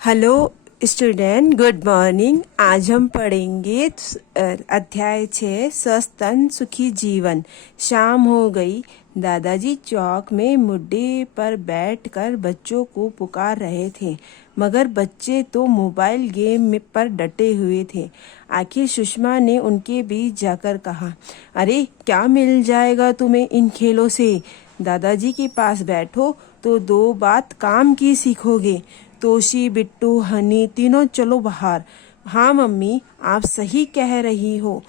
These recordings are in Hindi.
Hello student, good morning. आज हम पढ़ेंगे अध्याय 6 स्वस्थ तन सुखी जीवन। शाम हो गई। दादाजी चौक में मुड्डे पर बैठकर बच्चों को पुकार रहे थे, मगर बच्चे तो मोबाइल गेम पर डटे हुए थे। आखिर सुषमा ने उनके बीच जाकर कहा, अरे क्या मिल जाएगा तुम्हें इन खेलों से? दादाजी के पास बैठो तो दो बात काम की सीखोगे। तोशी, बिट्टू, हनी तीनों चलो बाहर। हाँ मम्मी, आप सही कह रही हो।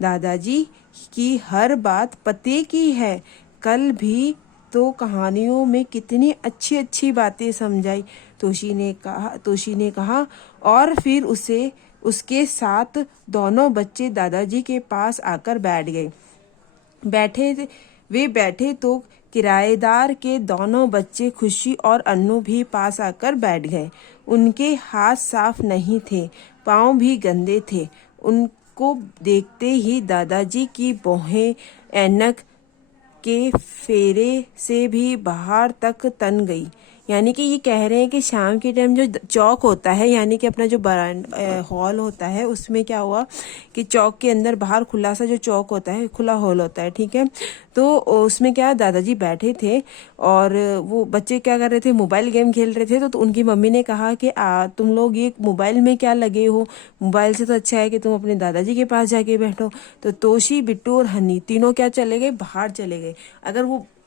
दादाजी की हर बात पते की है। कल भी तो कहानियों में कितनी अच्छी अच्छी बातें समझाई। तोशी ने कहा और फिर उसके साथ दोनों बच्चे दादाजी के पास आकर बैठ गए। बैठे तो किराएदार के दोनों बच्चे खुशी और अन्नू भी पास आकर बैठ गए। उनके हाथ साफ नहीं थे, पांव भी गंदे थे। उनको देखते ही दादाजी की भौहें ऐनक के फेरे से भी बाहर तक तन गई। यानी कि ये कह रहे हैं कि शाम के टाइम जो चौक होता है, यानी कि अपना जो हॉल होता है, उसमें क्या हुआ कि चौक के अंदर बाहर खुला सा जो चौक होता है, खुला हॉल होता है, ठीक है। तो उसमें क्या दादाजी बैठे थे और वो बच्चे क्या कर रहे थे, मोबाइल गेम खेल रहे थे। तो उनकी मम्मी ने कहा कि तुम लोग ये मोबाइल में क्या लगे हो? मोबाइल से तो अच्छा है कि तुम अपने दादाजी के पास जाके बैठो। तो तोशी, बिट्टू और हनी तीनों क्या चले गए, बाहर चले गए।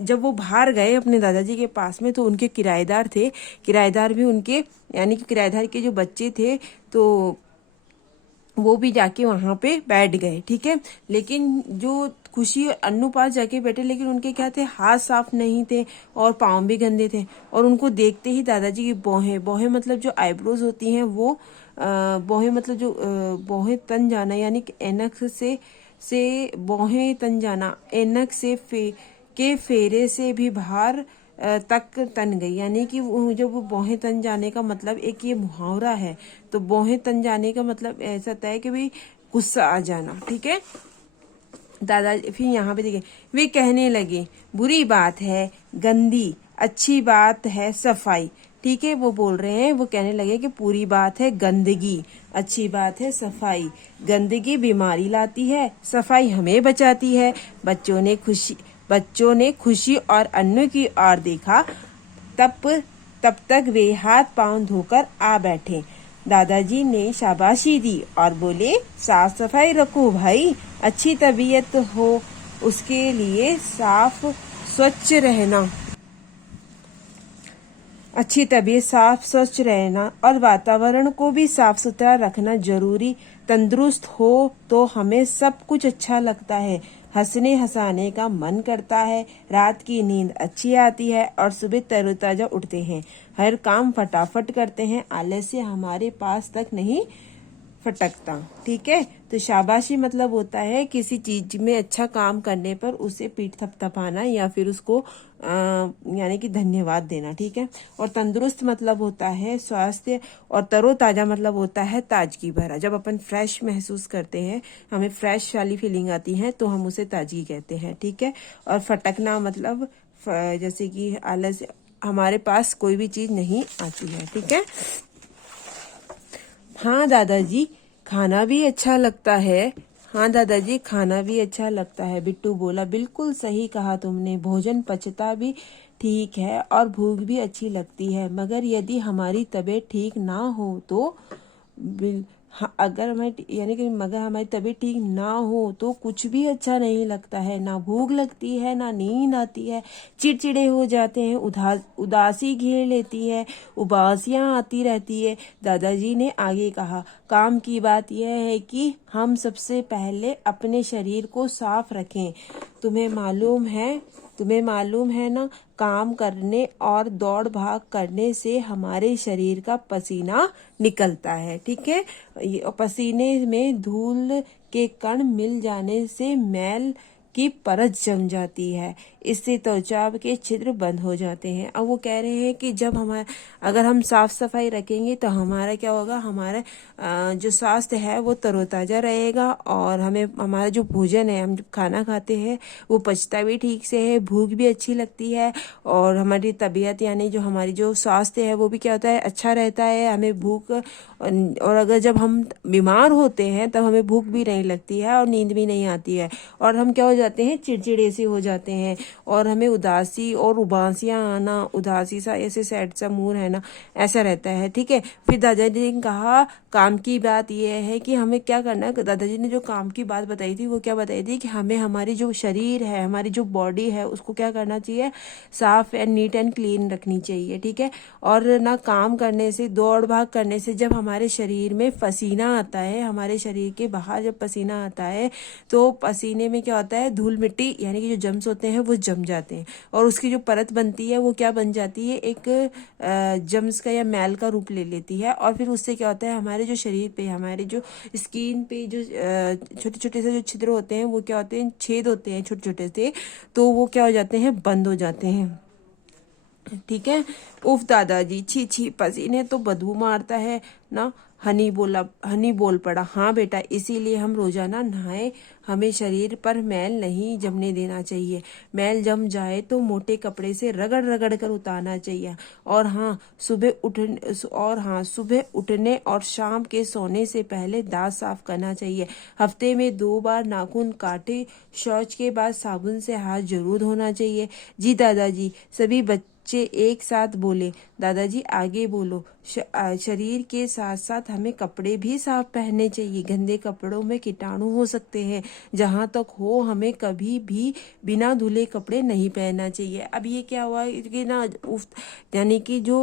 जब वो बाहर गए अपने दादाजी के पास में, तो उनके किराएदार थे, किराएदार भी उनके यानी कि किराएदार के जो बच्चे थे, तो वो भी जाके वहां पे बैठ गए, ठीक है। लेकिन जो खुशी और अन्नू पास जाके बैठे, लेकिन उनके क्या थे, हाथ साफ नहीं थे और पाँव भी गंदे थे। और उनको देखते ही दादाजी की भौहें भौहें मतलब जो आईब्रोज होती हैं वो भौहें मतलब जो भौहें तन जाना, यानी कि ऐनक से भौहें तन जाना, ऐनक से के फेरे से भी बाहर तक तन गई। यानी कि जब वो भौहें तन जाने का मतलब, एक ये मुहावरा है। तो भौहें तन जाने का मतलब ऐसा होता है कि भाई गुस्सा आ जाना, ठीक है। दादा फिर यहाँ पे देखिए, वे कहने लगे, बुरी बात है गंदी, अच्छी बात है सफाई। ठीक है, वो बोल रहे हैं, वो कहने लगे कि पूरी बात है गंदगी, अच्छी बात है सफाई। गंदगी बीमारी लाती है, सफाई हमें बचाती है। बच्चों ने खुशी और अन्नू की ओर देखा। तब तब तक वे हाथ पांव धोकर आ बैठे। दादाजी ने शाबाशी दी और बोले, साफ सफाई रखो भाई, अच्छी तबीयत हो उसके लिए साफ स्वच्छ रहना, अच्छी तबीयत साफ स्वच्छ रहना और वातावरण को भी साफ सुथरा रखना जरूरी। तंदुरुस्त हो तो हमें सब कुछ अच्छा लगता है, हंसने हंसाने का मन करता है, रात की नींद अच्छी आती है और सुबह तरोताजा उठते हैं, हर काम फटाफट करते हैं, आलस्य हमारे पास तक नहीं फटकता। ठीक है, तो शाबाशी मतलब होता है किसी चीज में अच्छा काम करने पर उसे पीठ थपथपाना या फिर उसको यानी कि धन्यवाद देना, ठीक है। और तंदुरुस्त मतलब होता है स्वास्थ्य, और तरोताजा मतलब होता है ताजगी भरा। जब अपन फ्रेश महसूस करते हैं, हमें फ्रेश वाली फीलिंग आती है, तो हम उसे ताजगी कहते हैं, ठीक है। और फटकना मतलब जैसे कि आलस, हमारे पास कोई भी चीज नहीं आती है, ठीक है। हाँ दादाजी, खाना भी अच्छा लगता है। हाँ दादाजी, खाना भी अच्छा लगता है, बिट्टू बोला। बिल्कुल सही कहा तुमने, भोजन पचता भी ठीक है और भूख भी अच्छी लगती है, मगर यदि हमारी तबीयत ठीक ना हो तो हाँ, अगर हमारी यानी कि मगर हमारी तबीयत ठीक ना हो तो कुछ भी अच्छा नहीं लगता है, ना भूख लगती है, ना नींद आती है, चिड़चिड़े हो जाते हैं, उदासी घेर लेती है, उबासियां आती रहती है। दादाजी ने आगे कहा, काम की बात यह है कि हम सबसे पहले अपने शरीर को साफ रखें। तुम्हें मालूम है ना, काम करने और दौड़ भाग करने से हमारे शरीर का पसीना निकलता है, ठीक है। पसीने में धूल के कण मिल जाने से मैल की परत जम जाती है। इससे त्वचा के छिद्र बंद हो जाते हैं। अब वो कह रहे हैं कि जब अगर हम साफ सफाई रखेंगे तो हमारा क्या होगा, हमारा जो स्वास्थ्य है वो तरोताजा रहेगा, और हमें हमारा जो भोजन है, हम जब खाना खाते हैं वो पचता भी ठीक से है, भूख भी अच्छी लगती है, और हमारी तबीयत यानी जो हमारी जो स्वास्थ्य है वो भी क्या होता है, अच्छा रहता है। हमें भूख, और अगर जब हम बीमार होते हैं तब हमें भूख भी नहीं लगती है और नींद भी नहीं आती है, और हम क्या हो जाते हैं, चिड़चिड़े से हो जाते हैं, और हमें उदासी और उबासियां आना, उदासी सा ऐसे सैड सा मूड है ना, ऐसा रहता है। ठीक है। फिर दादाजी ने कहा काम की बात यह है कि हमें क्या करना है। दादाजी ने जो काम की बात बताई थी वो क्या बताई थी कि हमें हमारी जो शरीर है, हमारी जो बॉडी है, उसको क्या करना चाहिए, साफ एंड नीट एंड क्लीन रखनी चाहिए। ठीक है। और ना काम करने से, दौड़ भाग करने से जब हमारे शरीर में पसीना आता है, हमारे शरीर के बाहर जब पसीना आता है तो पसीने में क्या होता है, धूल मिट्टी यानी कि जो जम्स होते हैं वो जम जाते हैं, और उसकी जो परत बनती है वो क्या बन जाती है, एक जम्स का या मैल का रूप ले लेती है। और फिर उससे क्या होता है, हमारे जो शरीर पे, हमारे जो स्किन पे जो छोटे छोटे से जो छिद्र होते हैं वो क्या होते हैं, छेद होते हैं छोटे छोटे से, तो वो क्या हो जाते हैं, बंद हो जाते हैं। ठीक है। उफ दादाजी, छी छी, पसीने तो बदबू मारता है ना। हनी बोल पड़ा। हाँ बेटा, इसीलिए हम रोजाना नहाए। हमें शरीर पर मैल नहीं जमने देना चाहिए। मैल जम जाए तो मोटे कपड़े से रगड़ रगड़ कर उतारना चाहिए। सुबह उठने और शाम के सोने से पहले दांत साफ करना चाहिए। हफ्ते में 2 बार नाखून काटे। शौच के बाद साबुन से हाथ जरूर धोना चाहिए। जी दादाजी, सभी बच्चे एक साथ बोले। दादाजी आगे बोलो। शरीर के साथ साथ हमें कपड़े भी साफ पहनने चाहिए। गंदे कपड़ों में कीटाणु हो सकते हैं। जहां तक हो हमें कभी भी बिना धुले कपड़े नहीं पहनना चाहिए। अब ये क्या हुआ कि ना, यानी कि जो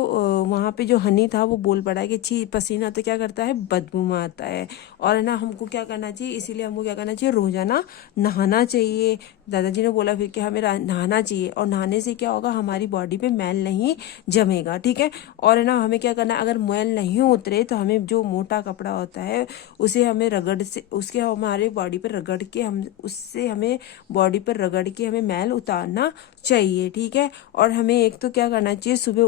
वहां पे जो हनी था वो बोल पड़ा कि छी, पसीना तो क्या करता है, बदबू मारता है, और है ना हमको क्या करना चाहिए, इसीलिए हमको क्या करना चाहिए, रोजाना नहाना चाहिए। दादाजी ने बोला फिर कि हमें नहाना चाहिए, और नहाने से क्या होगा, हमारी बॉडी पे मैल नहीं जमेगा। ठीक है। और है ना हमें क्या करना है, अगर मैल नहीं उतरे तो हमें जो मोटा कपड़ा होता है उसे हमें उसके हमारे बॉडी पर रगड़ के हमें बॉडी पर रगड़ के हमें मैल उतारना चाहिए। ठीक है। और हमें एक तो क्या करना चाहिए, सुबह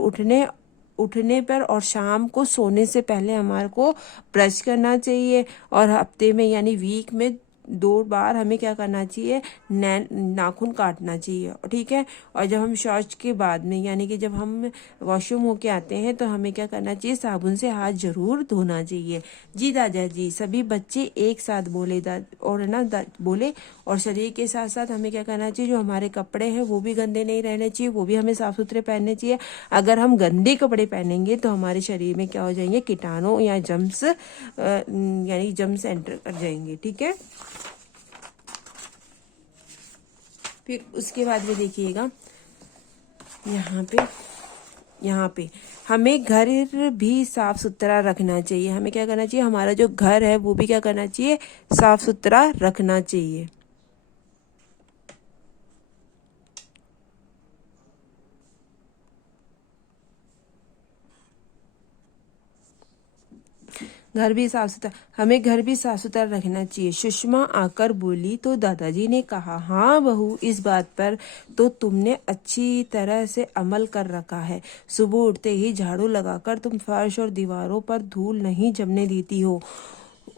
उठने पर और शाम को सोने से पहले हमारे को ब्रश करना चाहिए, और हफ्ते में यानी वीक में 2 बार हमें क्या करना चाहिए, नाखून काटना चाहिए। ठीक है। और जब हम शौच के बाद में यानी कि जब हम वॉशरूम होके आते हैं तो हमें क्या करना चाहिए, साबुन से हाथ जरूर धोना चाहिए। जी दादाजी, सभी बच्चे एक साथ बोले। और ना बोले। और शरीर के साथ साथ हमें क्या करना चाहिए, जो हमारे कपड़े हैं वो भी गंदे नहीं रहने चाहिए, वो भी हमें साफ सुथरे पहनने चाहिए। अगर हम गंदे कपड़े पहनेंगे तो हमारे शरीर में क्या हो जाएंगे, कीटाणु या जम्स यानी जम्स एंटर कर जाएंगे। ठीक है। फिर उसके बाद में देखिएगा यहाँ पे हमें घर भी साफ सुथरा रखना चाहिए। हमें क्या करना चाहिए, हमारा जो घर है वो भी क्या करना चाहिए, साफ सुथरा रखना चाहिए। हमें घर भी साफ सुथरा रखना चाहिए। सुषमा आकर बोली तो दादाजी ने कहा, हाँ बहू, इस बात पर तो तुमने अच्छी तरह से अमल कर रखा है। सुबह उठते ही झाड़ू लगाकर तुम फर्श और दीवारों पर धूल नहीं जमने देती हो।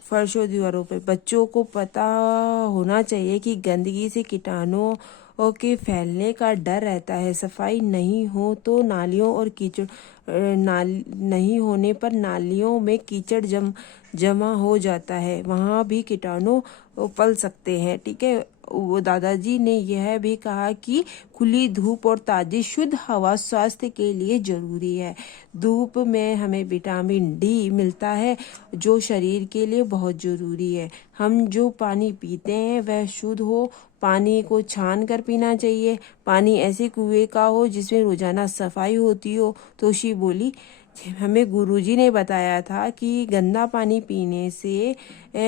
फर्श और दीवारों पर बच्चों को पता होना चाहिए कि गंदगी से कीटाणुओं के फैलने का डर रहता है। सफाई नहीं हो तो नालियों और कीचड़ नहीं होने पर नालियों में कीचड़ जमा हो जाता है, वहां भी कीटाणु पल सकते हैं। ठीक है। वो दादाजी ने यह भी कहा कि खुली धूप और ताजी शुद्ध हवा स्वास्थ्य के लिए जरूरी है। धूप में हमें विटामिन डी मिलता है जो शरीर के लिए बहुत जरूरी है। हम जो पानी पीते हैं वह शुद्ध हो। पानी को छान कर पीना चाहिए। पानी ऐसे कुएं का हो जिसमें रोजाना सफाई होती हो। तोशी बोली, हमें गुरुजी ने बताया था कि गंदा पानी पीने से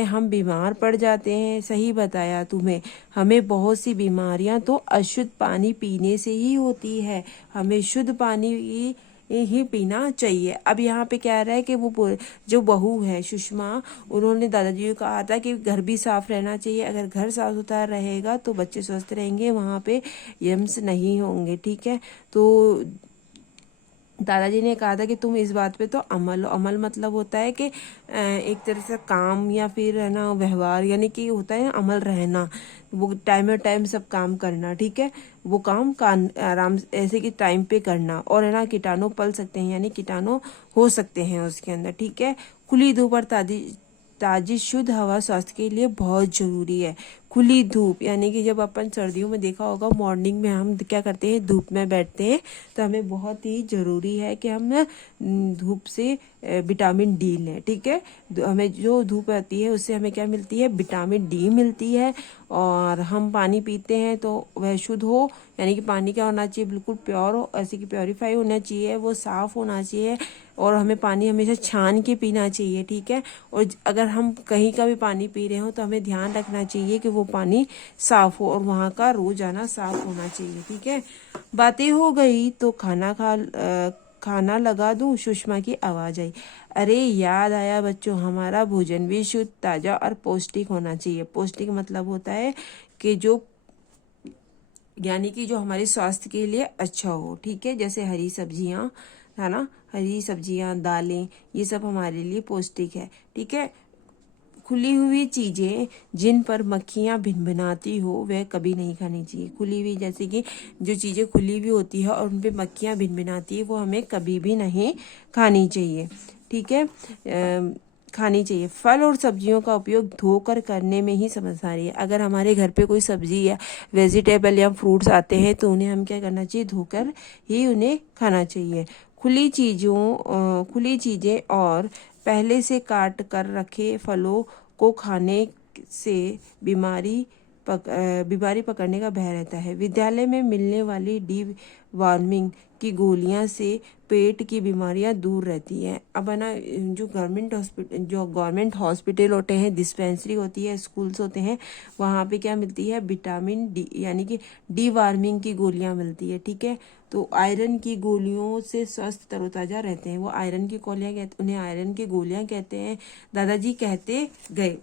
हम बीमार पड़ जाते हैं। सही बताया तुम्हें। हमें बहुत सी बीमारियां तो अशुद्ध पानी पीने से ही होती है। हमें शुद्ध पानी ही पीना चाहिए। अब यहाँ पे क्या रहा है कि वो जो बहू है सुषमा, उन्होंने दादाजी को कहा था कि घर भी साफ रहना चाहिए, अगर घर साफ सुथरा रहेगा तो बच्चे स्वस्थ रहेंगे, वहाँ पे यम्स नहीं होंगे, ठीक है। तो दादाजी ने कहा था कि तुम इस बात पे तो अमल मतलब होता है कि एक तरह से काम या फिर है ना व्यवहार, यानी कि होता है अमल रहना, वो टाइम टाइम सब काम करना, ठीक है। वो काम आराम ऐसे कि टाइम पे करना, और है ना कीटाणु पल सकते हैं, यानी कीटाणु हो सकते हैं उसके अंदर, ठीक है। खुली धूप और ताजी शुद्ध हवा स्वास्थ्य के लिए बहुत जरूरी है। खुली धूप यानी कि जब अपन सर्दियों में देखा होगा मॉर्निंग में हम क्या करते हैं, धूप में बैठते हैं, तो हमें बहुत ही जरूरी है कि हम धूप से विटामिन डी लें, ठीक है। हमें जो धूप आती है उससे हमें क्या मिलती है, विटामिन डी मिलती है। और हम पानी पीते हैं तो वह शुद्ध हो, यानी कि पानी क्या होना चाहिए, बिल्कुल प्योर हो, ऐसे कि प्योरीफाई होना चाहिए, वो साफ होना चाहिए। और हमें पानी हमेशा छान के पीना चाहिए, ठीक है। और अगर हम कहीं का भी पानी पी रहे हो तो हमें ध्यान रखना चाहिए कि वो पानी साफ हो और वहाँ का रोजाना साफ होना चाहिए, ठीक है। बातें हो गई तो खाना लगा दूं, सुषमा की आवाज आई। अरे याद आया बच्चों, हमारा भोजन भी शुद्ध, ताजा और पौष्टिक होना चाहिए। पौष्टिक मतलब होता है कि जो, यानी कि जो हमारे स्वास्थ्य के लिए अच्छा हो, ठीक है। जैसे हरी सब्जियां है ना, हरी सब्जियां, दालें, ये सब हमारे लिए पौष्टिक है, ठीक है। खुली हुई चीजें जिन पर मक्खियां भिनभिनाती हो वह कभी नहीं खानी चाहिए। खुली हुई जैसे कि जो चीजें खुली हुई होती है और उन पे मक्खियां भिनभिनाती है वो हमें कभी भी नहीं खानी चाहिए, ठीक है। खानी चाहिए। फल और सब्जियों का उपयोग धोकर करने में ही समझदारी है। अगर हमारे घर पे कोई सब्जी या वेजिटेबल या फ्रूट्स आते हैं तो उन्हें हम क्या करना चाहिए, धोकर ही उन्हें खाना चाहिए। खुली चीजें और पहले से काट कर रखे फलों को खाने से बीमारी पकड़ने का भय रहता है। विद्यालय में मिलने वाली डी वार्मिंग की गोलियां से पेट की बीमारियां दूर रहती हैं। अब है ना जो गवर्नमेंट हॉस्पिटल होते हैं, डिस्पेंसरी होती है, स्कूल्स होते हैं, वहाँ पे क्या मिलती है, विटामिन डी यानी कि डी वार्मिंग की गोलियां मिलती है, ठीक है। तो आयरन की गोलियों से स्वस्थ तरोताजा रहते हैं। वो आयरन की गोलियां कहते, उन्हें आयरन की गोलियां कहते हैं, दादाजी कहते गए।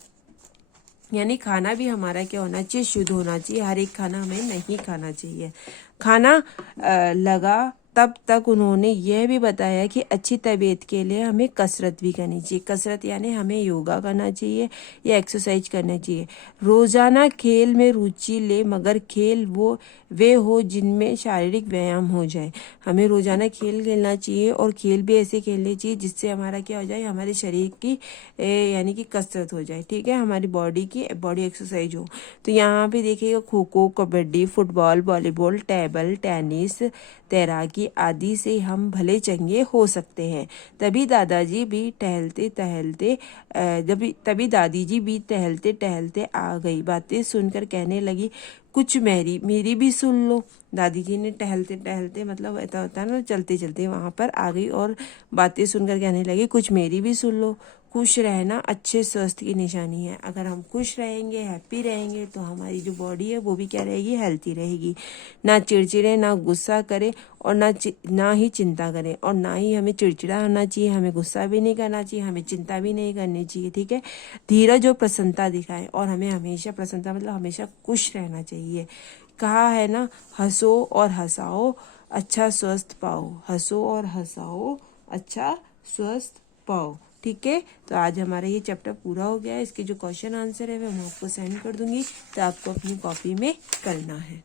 यानी खाना भी हमारा क्या होना चाहिए, शुद्ध होना चाहिए। हर एक खाना हमें नहीं खाना चाहिए। खाना लगा तब तक उन्होंने यह भी बताया कि अच्छी तबीयत के लिए हमें कसरत भी करनी चाहिए। कसरत यानी हमें योगा करना चाहिए या एक्सरसाइज करना चाहिए। रोजाना खेल में रुचि ले, मगर खेल वे हो जिनमें शारीरिक व्यायाम हो जाए। हमें रोजाना खेल खेलना चाहिए और खेल भी ऐसे खेलने चाहिए जिससे हमारा क्या हो जाए, हमारे शरीर की यानी कि कसरत हो जाए, ठीक है, हमारी बॉडी एक्सरसाइज हो। तो यहाँ पे देखिएगा kho kho, kabaddi, football, volleyball, table tennis, तैराकी आदि से हम भले चंगे हो सकते हैं। तभी दादी भी टहलते टहलते आ गई। बातें सुनकर कहने लगी, कुछ मेरी भी सुन लो। दादी जी ने टहलते टहलते मतलब ऐसा होता है ना, चलते चलते वहां पर आ गई और बातें सुनकर कहने लगी, कुछ मेरी भी सुन लो। खुश रहना अच्छे स्वास्थ्य की निशानी है। अगर हम खुश रहेंगे, हैप्पी रहेंगे, तो हमारी जो बॉडी है वो भी क्या रहेगी, हेल्थी रहेगी। ना चिड़चिड़े, ना गुस्सा करे और ना ही चिंता करें, और ना ही हमें चिड़चिड़ा होना चाहिए, हमें गुस्सा भी नहीं करना चाहिए, हमें चिंता भी नहीं करनी चाहिए, ठीक है। धीरज और प्रसन्नता दिखाएं, और हमें हमेशा प्रसन्नता मतलब हमेशा खुश रहना चाहिए। कहा है ना, हंसो और हंसाओ अच्छा स्वस्थ पाओ, हंसो और हंसाओ अच्छा स्वस्थ पाओ, ठीक है। तो आज हमारा ये चैप्टर पूरा हो गया है। इसके जो क्वेश्चन आंसर है मैं आपको सेंड कर दूंगी, तो आपको अपनी कॉपी में करना है।